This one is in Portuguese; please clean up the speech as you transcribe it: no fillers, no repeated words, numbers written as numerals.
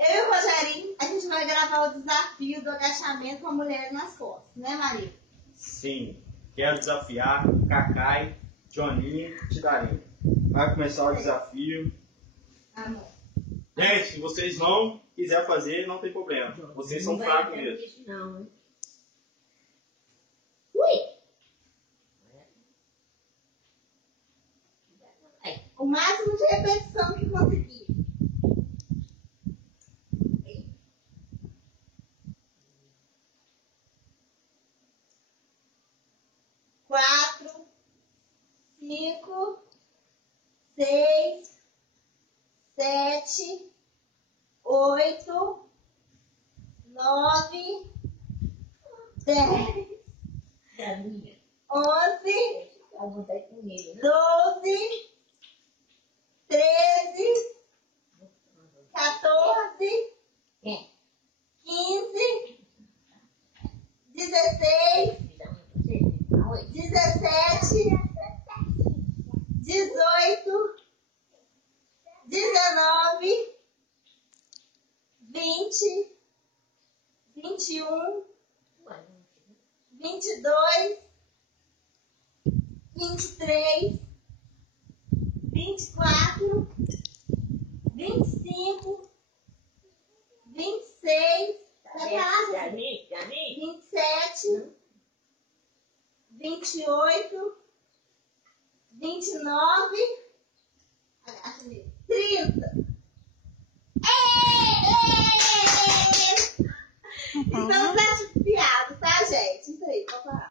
Eu e o Rogerinho, a gente vai gravar o desafio do agachamento com a mulher nas costas, né, Maria? Sim, quero desafiar Cacai, Joninho e Tidarinho. Vai começar o desafio. Amor. Gente, se vocês não quiserem fazer, não tem problema. Vocês são fracos mesmo. Não. O máximo de repetição que conseguir. Quatro, 5, 6, 7, 8, 9, 10, 11, 12, 13, 14, 15, 16, 17, 18, 19, 20, 21, 22, 23, 24, 25, 26, 27, 28, 29, 30. Estamos desafiados, tá, gente? Isso aí, vou parar.